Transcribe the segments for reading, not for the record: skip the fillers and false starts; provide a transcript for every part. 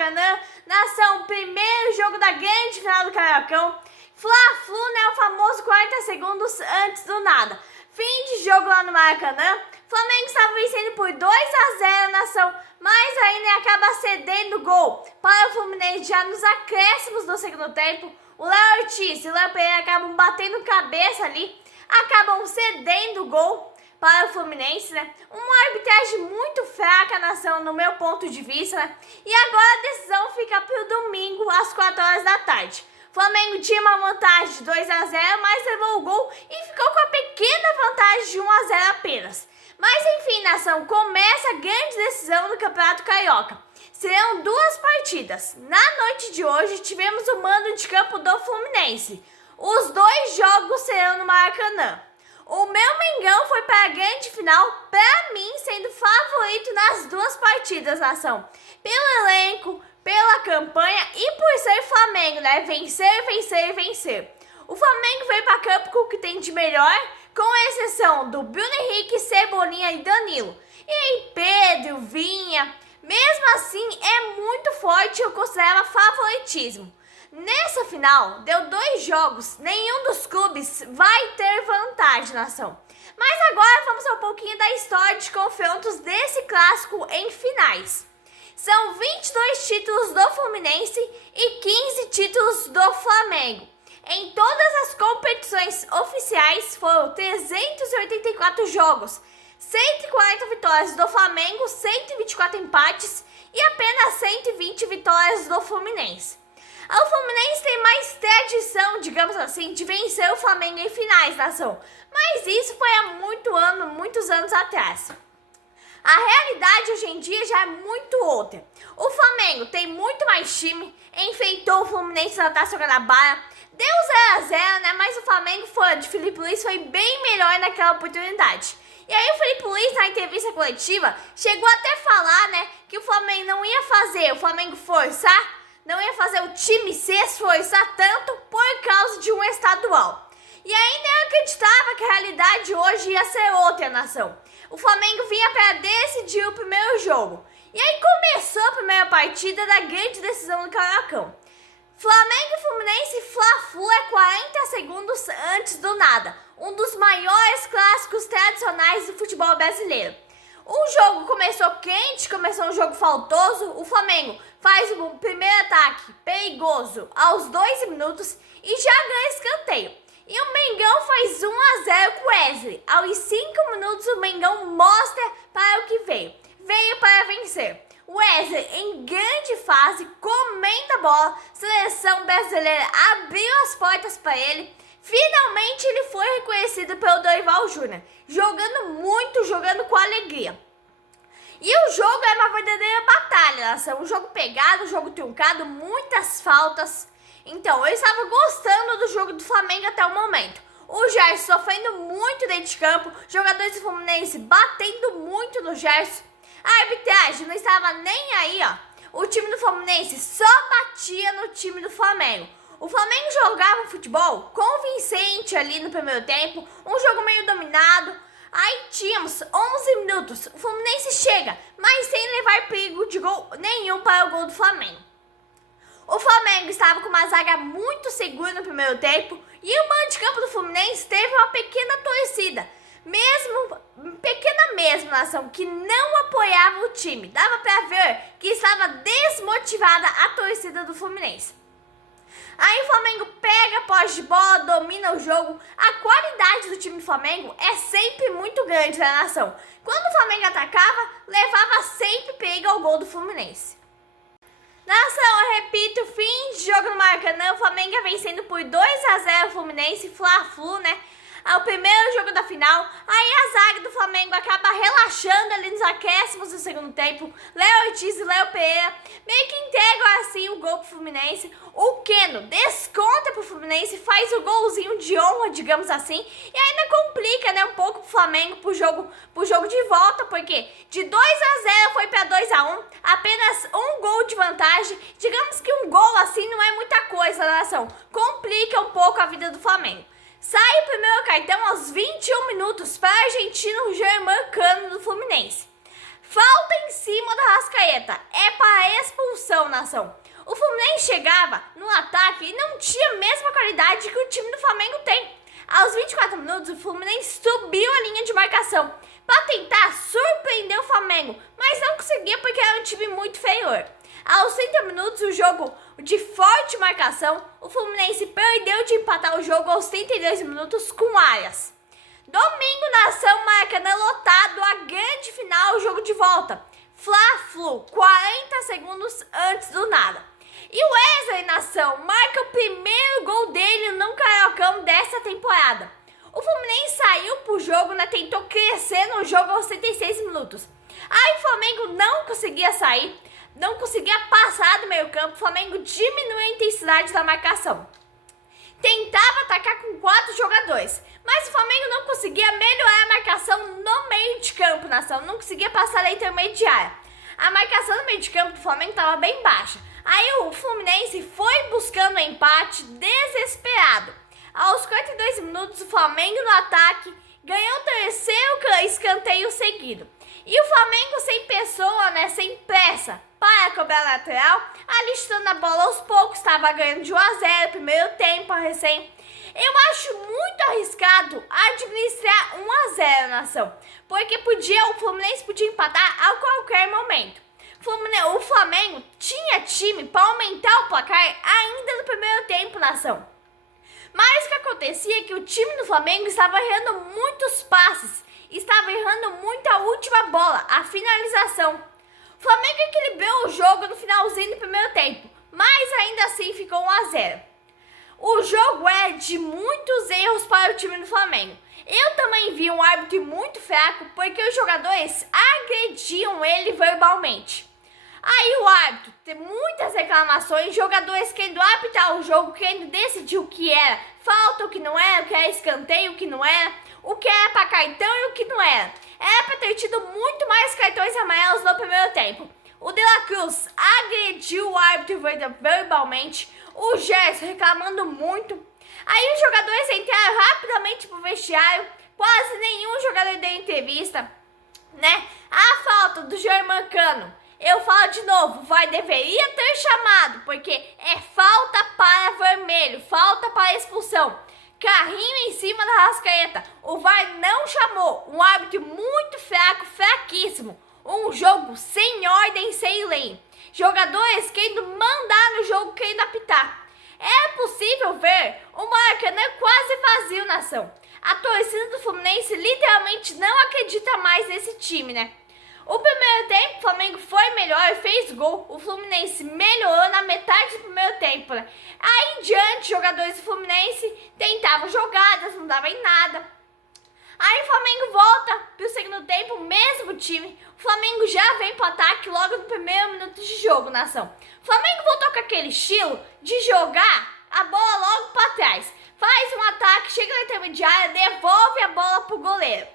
Maracanã, nação, primeiro jogo da grande final do Cariocão. Fla-Flu, né, o famoso 40 segundos antes do nada. Fim de jogo lá no Maracanã. Flamengo estava vencendo por 2-0, nação, mas ainda acaba cedendo gol para o Fluminense já nos acréscimos do segundo tempo. O Léo Ortiz e o Léo Pereira acabam batendo cabeça ali, acabam cedendo gol para o Fluminense, né? Uma arbitragem muito fraca, nação, no meu ponto de vista, né? E agora a decisão fica para o domingo, às 4 horas da tarde. O Flamengo tinha uma vantagem de 2-0, mas levou o gol e ficou com a pequena vantagem de 1-0 apenas. Mas enfim, nação, começa a grande decisão do Campeonato Carioca. Serão duas partidas. Na noite de hoje tivemos o mando de campo do Fluminense. Os dois jogos serão no Maracanã. O meu Mengão foi para a grande final, para mim sendo favorito nas duas partidas, nação. Pelo elenco, pela campanha e por ser Flamengo, né? Vencer, vencer, vencer. O Flamengo veio para campo com o que tem de melhor, com exceção do Bruno Henrique, Cebolinha e Danilo. E aí Pedro, Vinha, mesmo assim é muito forte, eu considero favoritismo. Nessa final, deu 2 jogos, nenhum dos clubes vai ter vantagem, nação. Mas agora vamos a um pouquinho da história de confrontos desse clássico em finais. São 22 títulos do Fluminense e 15 títulos do Flamengo. Em todas as competições oficiais foram 384 jogos, 140 vitórias do Flamengo, 124 empates e apenas 120 vitórias do Fluminense. O Fluminense tem mais tradição, digamos assim, de vencer o Flamengo em finais, nação. Mas isso foi há muitos anos atrás. A realidade hoje em dia já é muito outra. O Flamengo tem muito mais time, enfrentou o Fluminense na Taça Guanabara, deu 0-0, né? Mas o Flamengo de Felipe Luiz foi bem melhor naquela oportunidade. E aí o Felipe Luiz, na entrevista coletiva, chegou até a falar, né, que o Flamengo não ia fazer o Flamengo forçar, não ia fazer o time se esforçar tanto por causa de um estadual. E ainda eu acreditava que a realidade hoje ia ser outra, nação. O Flamengo vinha para decidir o primeiro jogo. E aí começou a primeira partida da grande decisão do Cariocão. Flamengo e Fluminense Fla-Flu é 40 segundos antes do nada. Um dos maiores clássicos tradicionais do futebol brasileiro. O jogo começou quente, começou um jogo faltoso. O Flamengo faz o primeiro ataque perigoso aos 2 minutos e já ganha escanteio. E o Mengão faz 1-0 com o Wesley. Aos 5 minutos o Mengão mostra para o que veio. Veio para vencer. O Wesley, em grande fase, comendo a bola, seleção brasileira abriu as portas para ele. Finalmente ele foi reconhecido pelo Dorival Júnior, jogando muito, jogando com alegria. E o jogo é uma verdadeira batalha, nação. Um jogo pegado, um jogo truncado, muitas faltas. Então, eu estava gostando do jogo do Flamengo até o momento. O Gerson sofrendo muito dentro de campo, jogadores do Fluminense batendo muito no Gerson. A arbitragem não estava nem aí, ó. O time do Fluminense só batia no time do Flamengo. O Flamengo jogava futebol convincente ali no primeiro tempo, um jogo meio dominado. Aí tínhamos 11 minutos, o Fluminense chega, mas sem levar perigo de gol nenhum para o gol do Flamengo. O Flamengo estava com uma zaga muito segura no primeiro tempo e o mando de campo do Fluminense teve uma pequena torcida. Pequena mesmo, nação, que não apoiava o time. Dava para ver que estava desmotivada a torcida do Fluminense. Aí o Flamengo pega a posse de bola, domina o jogo. A qualidade do time do Flamengo é sempre muito grande na nação. Quando o Flamengo atacava, levava sempre perigo ao gol do Fluminense. Nação, eu repito, fim de jogo no Maracanã, o Flamengo é vencendo por 2-0 o Fluminense, Fla-Flu, né? É o primeiro jogo da final. Aí a zaga do Flamengo acaba relaxando ali nos acréscimos do segundo tempo. Léo Ortiz e Léo Pereira meio que entregam assim o gol pro Fluminense. O Keno desconta pro Fluminense, faz o golzinho de honra, digamos assim. E ainda complica, né, um pouco pro Flamengo pro jogo de volta, porque de 2-0 foi para 2-1, apenas um gol de vantagem. Digamos que um gol assim não é muita coisa, nação. Complica um pouco a vida do Flamengo. Sai o primeiro cartão aos 21 minutos para o argentino Germán Cano do Fluminense. Falta em cima da Arrascaeta. É para expulsão, nação. O Fluminense chegava no ataque e não tinha a mesma qualidade que o time do Flamengo tem. Aos 24 minutos, o Fluminense subiu a linha de marcação para tentar surpreender o Flamengo, mas não conseguia porque era um time muito inferior. Aos 30 minutos, o jogo de forte marcação, o Fluminense perdeu de empatar o jogo aos 32 minutos com Arias. Domingo, nação, Maracanã lotado, a grande final, o jogo de volta. Fla-Flu, 40 segundos antes do nada. E o Wesley, nação, marca o primeiro gol dele no Cariocão dessa temporada. O Fluminense saiu pro jogo, né, tentou crescer no jogo aos 76 minutos. Aí o Flamengo não conseguia sair, não conseguia passar do meio campo, o Flamengo diminuiu a intensidade da marcação. Tentava atacar com 4 jogadores, mas o Flamengo não conseguia melhorar a marcação no meio de campo, nação, não conseguia passar da intermediária. A marcação no meio de campo do Flamengo estava bem baixa. Aí o Fluminense foi buscando o empate desesperado. Aos 42 minutos, o Flamengo no ataque ganhou o terceiro escanteio seguido. E o Flamengo sem pessoa, né, sem pressa para cobrar a lateral, alistando a bola aos poucos, estava ganhando de 1-0, primeiro tempo, recém. Eu acho muito arriscado administrar 1-0, nação, porque o Fluminense podia empatar a qualquer momento. O Flamengo tinha time para aumentar o placar ainda no primeiro tempo, nação. Mas o que acontecia é que o time do Flamengo estava errando muitos passes, estava errando muito a última bola, a finalização. O Flamengo equilibrou o jogo no finalzinho do primeiro tempo, mas ainda assim ficou 1-0. O jogo é de muitos erros para o time do Flamengo. Eu também vi um árbitro muito fraco porque os jogadores agrediam ele verbalmente. Aí o árbitro tem muitas reclamações, jogadores querendo apitar o jogo, querendo decidir o que era falta, o que não era, o que era escanteio, o que não era, o que era para cartão e o que não era. Era para ter tido muito mais cartões amarelos no primeiro tempo. O De La Cruz agrediu o árbitro verbalmente, o Gerson reclamando muito. Aí os jogadores entraram rapidamente pro vestiário, quase nenhum jogador deu entrevista, né? A falta do Germancano. Eu falo de novo, deveria ter chamado, porque é falta para vermelho, falta para expulsão. Carrinho em cima da Arrascaeta. O VAR não chamou, um árbitro muito fraco, fraquíssimo. Um jogo sem ordem, sem lei. Jogadores querendo mandar no jogo, querendo apitar. É possível ver o Maracanã quase vazio, nação. A torcida do Fluminense literalmente não acredita mais nesse time, né? O primeiro tempo, o Flamengo foi melhor e fez gol. O Fluminense melhorou na metade do primeiro tempo, né? Aí em diante, jogadores do Fluminense tentavam jogadas, não dava em nada. Aí o Flamengo volta pro segundo tempo, o mesmo time. O Flamengo já vem pro ataque logo no primeiro minuto de jogo, nação. O Flamengo voltou com aquele estilo de jogar a bola logo pra trás. Faz um ataque, chega na intermediária, devolve a bola pro goleiro.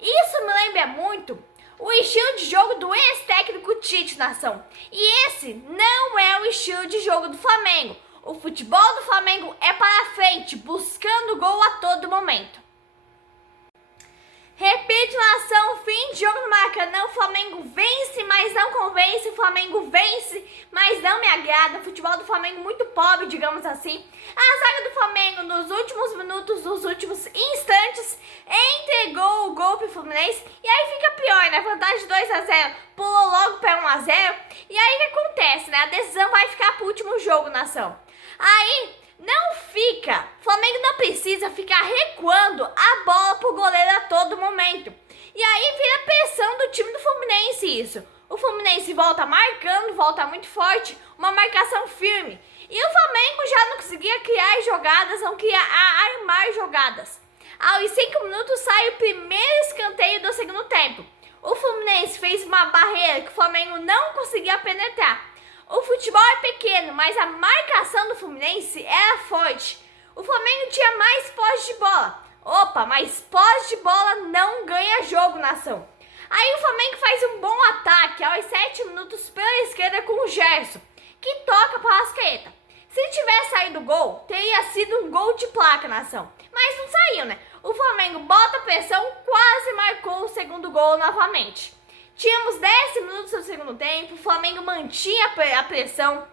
Isso me lembra muito o estilo de jogo do ex-técnico Tite, nação. E esse não é o estilo de jogo do Flamengo. O futebol do Flamengo é para frente, buscando gol a todo momento. Repito, nação, fim de jogo no Maracanã, o Flamengo vence, mas não convence, o Flamengo vence, mas não me agrada, o futebol do Flamengo muito pobre, digamos assim. A zaga do Flamengo, nos últimos minutos, nos últimos instantes, entregou o gol pro Fluminense, e aí fica pior, né, vantagem 2-0, pulou logo para 1-0, e aí o que acontece, né, a decisão vai ficar pro último jogo, nação. Aí não fica, o Flamengo não precisa ficar recuando a bola pro goleiro a todo momento. E aí vira pressão do time do Fluminense isso. O Fluminense volta marcando, volta muito forte, uma marcação firme. E o Flamengo já não conseguia criar jogadas, não queria armar jogadas. Aos 5 minutos sai o primeiro escanteio do segundo tempo. O Fluminense fez uma barreira que o Flamengo não conseguia penetrar. O futebol é pequeno, mas a marcação do Fluminense era forte. O Flamengo tinha mais posse de bola. Opa, mas posse de bola não ganha jogo, nação. Aí o Flamengo faz um bom ataque aos 7 minutos pela esquerda com o Gerson, que toca para a Arrascaeta. Se tivesse saído o gol, teria sido um gol de placa, nação. Mas não saiu, né? O Flamengo bota pressão, quase marcou o segundo gol novamente. Tínhamos 10 minutos do segundo tempo, o Flamengo mantinha a pressão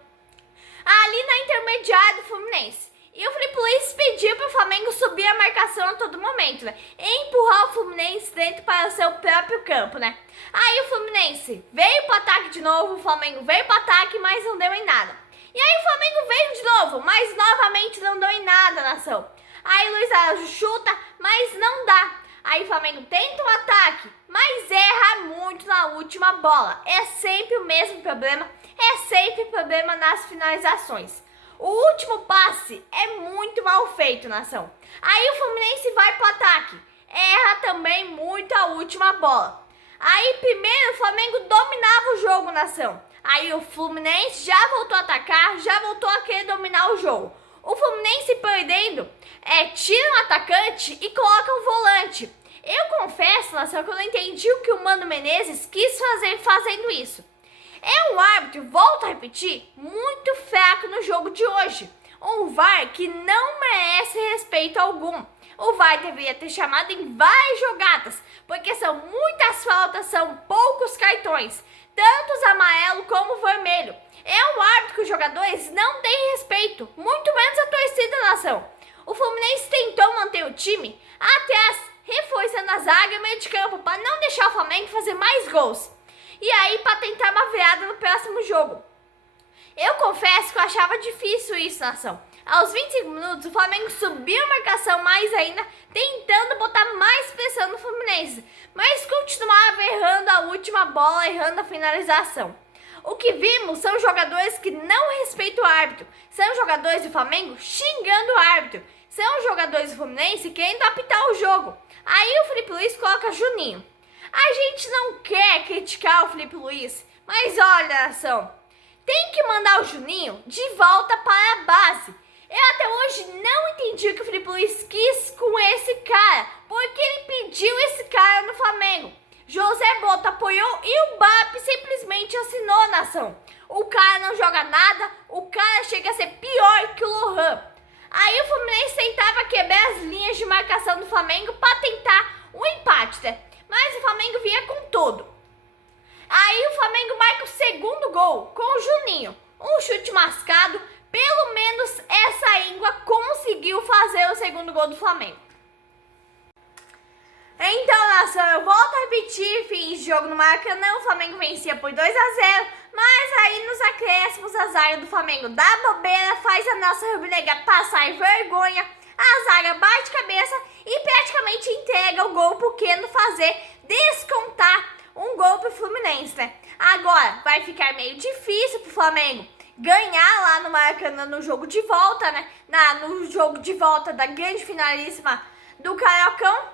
ali na intermediária do Fluminense. E o Filipe Luís pediu para o Flamengo subir a marcação a todo momento, né? E empurrar o Fluminense dentro para o seu próprio campo, né? Aí o Fluminense veio para o ataque de novo, o Flamengo veio para o ataque, mas não deu em nada. E aí o Flamengo veio de novo, mas novamente não deu em nada, nação. Aí o Luiz Araújo chuta, mas não dá. Aí o Flamengo tenta um ataque, mas erra muito na última bola. É sempre o mesmo problema, é sempre problema nas finalizações. O último passe é muito mal feito, nação. Aí o Fluminense vai pro ataque, erra também muito a última bola. Aí primeiro o Flamengo dominava o jogo, nação. Aí o Fluminense já voltou a atacar, já voltou a querer dominar o jogo. O Fluminense perdendo, tira um atacante e coloca um volante. Eu confesso, nação, que eu não entendi o que o Mano Menezes quis fazer fazendo isso. É um árbitro, volto a repetir, muito fraco no jogo de hoje. Um VAR que não merece respeito algum. O VAR deveria ter chamado em várias jogadas, porque são muitas faltas, são poucos cartões, tanto os amarelo como o vermelho. É um árbitro que os jogadores não têm respeito, muito menos a torcida da nação. O Fluminense tentou manter o time atrás, reforçando a zaga e meio de campo, para não deixar o Flamengo fazer mais gols. E aí para tentar uma virada no próximo jogo. Eu confesso que eu achava difícil isso, nação. Aos 25 minutos, o Flamengo subiu a marcação mais ainda, tentando botar mais pressão no Fluminense, mas continuava errando a última bola, errando a finalização. O que vimos são jogadores que não respeitam o árbitro, são jogadores do Flamengo xingando o árbitro, são jogadores do Fluminense querendo apitar o jogo. Aí o Filipe Luís coloca Juninho. A gente não quer criticar o Filipe Luís, mas olha, nação, tem que mandar o Juninho de volta para a base. Eu até hoje não entendi o que o Filipe Luís quis com esse cara, porque ele pediu esse cara no Flamengo. José Boto apoiou e o BAP simplesmente assinou, nação. O cara não joga nada, o cara chega a ser pior que o Lohan. Aí o Fluminense tentava quebrar as linhas de marcação do Flamengo para tentar um empate, né? Mas o Flamengo vinha com tudo. Aí o Flamengo marca o segundo gol com o Juninho. Um chute mascado. Pelo menos essa íngua conseguiu fazer o segundo gol do Flamengo. Então, nação, eu volto a repetir. Fim de jogo no Maracanã. O Flamengo vencia por 2-0. Mas aí nos acréscimos a zaga do Flamengo dá bobeira. Faz a nossa rubro-negra passar em vergonha. A zaga bate cabeça e praticamente entrega o gol pro Keno fazer descontar um gol pro Fluminense, né? Agora vai ficar meio difícil pro Flamengo ganhar lá no Maracanã no jogo de volta, né? No jogo de volta da grande finalíssima do Cariocão.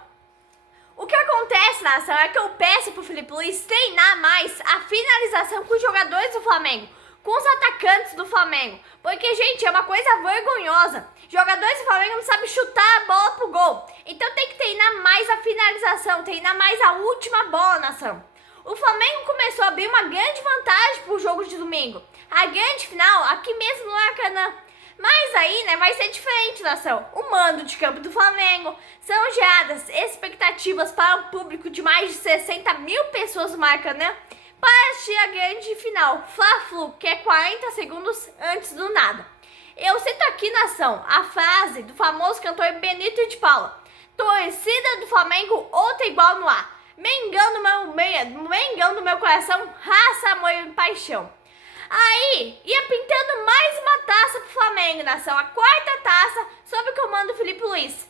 O que acontece, nação, é que eu peço pro Filipe Luís treinar mais a finalização com os jogadores do Flamengo, com os atacantes do Flamengo. Porque, gente, é uma coisa vergonhosa. Jogadores do Flamengo não sabem chutar a bola pro gol. Então tem que treinar mais a finalização, treinar mais a última bola, nação. O Flamengo começou a abrir uma grande vantagem pro jogo de domingo. A grande final, aqui mesmo no Maracanã. Mas aí, né, vai ser diferente, nação. O mando de campo do Flamengo, são geradas expectativas para o público de mais de 60 mil pessoas no Maracanã para assistir a grande final, Fla-Flu, que é 40 segundos antes do nada. Eu cito aqui, nação, a frase do famoso cantor Benito de Paula: torcida do Flamengo, outra igual no ar. Mengão do meu coração, raça, amor e paixão. Aí, ia pintando mais uma taça pro Flamengo, nação. A quarta taça, sob o comando do Filipe Luís.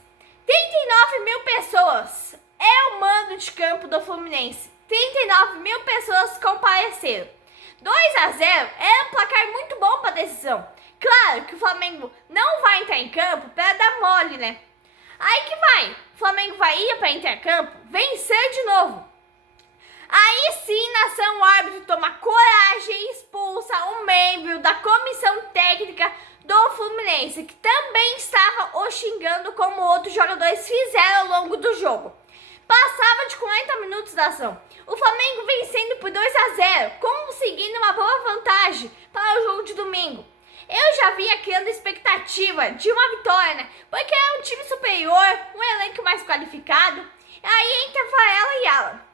39 mil pessoas é o mando de campo do Fluminense. 39 mil pessoas compareceram. 2-0 era um placar muito bom para a decisão. Claro que o Flamengo não vai entrar em campo para dar mole, né? Aí que vai. O Flamengo vai ir para entrar em campo, vencer de novo. Aí sim, nação, o árbitro toma coragem e expulsa um membro da comissão técnica do Fluminense, que também estava o xingando como outros jogadores fizeram ao longo do jogo. Passava de 40 minutos da ação. O Flamengo vencendo por 2-0, conseguindo uma boa vantagem para o jogo de domingo. Eu já vinha criando expectativa de uma vitória, né? Porque é um time superior, um elenco mais qualificado. Aí entra Varela e Alan.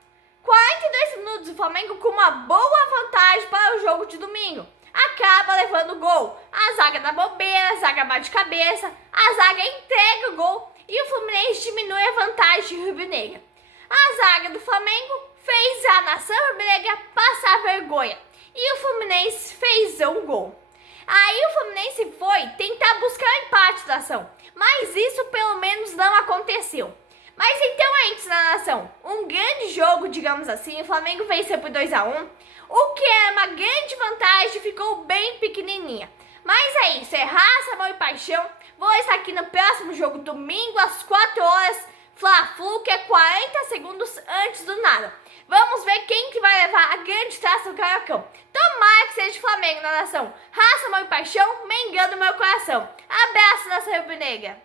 42 minutos, o Flamengo com uma boa vantagem para o jogo de domingo. Acaba levando o gol. A zaga dá bobeira, a zaga bate cabeça, a zaga entrega o gol e o Fluminense diminui a vantagem rubro-negra. A zaga do Flamengo fez a nação rubro-negra passar vergonha e o Fluminense fez um gol. Aí o Fluminense foi tentar buscar o empate da ação, mas isso pelo menos não aconteceu. Mas então antes da nação, um grande jogo, digamos assim, o Flamengo venceu por 2-1, o que é uma grande vantagem, ficou bem pequenininha. Mas é isso, é raça, amor e paixão. Vou estar aqui no próximo jogo, domingo às 4 horas, Fla-Flu, que é 40 segundos antes do nada. Vamos ver quem que vai levar a grande taça do Cariocão. Tomara que seja Flamengo na nação. Raça, amor e paixão, Mengão no meu coração. Abraço, nação rubro-negra.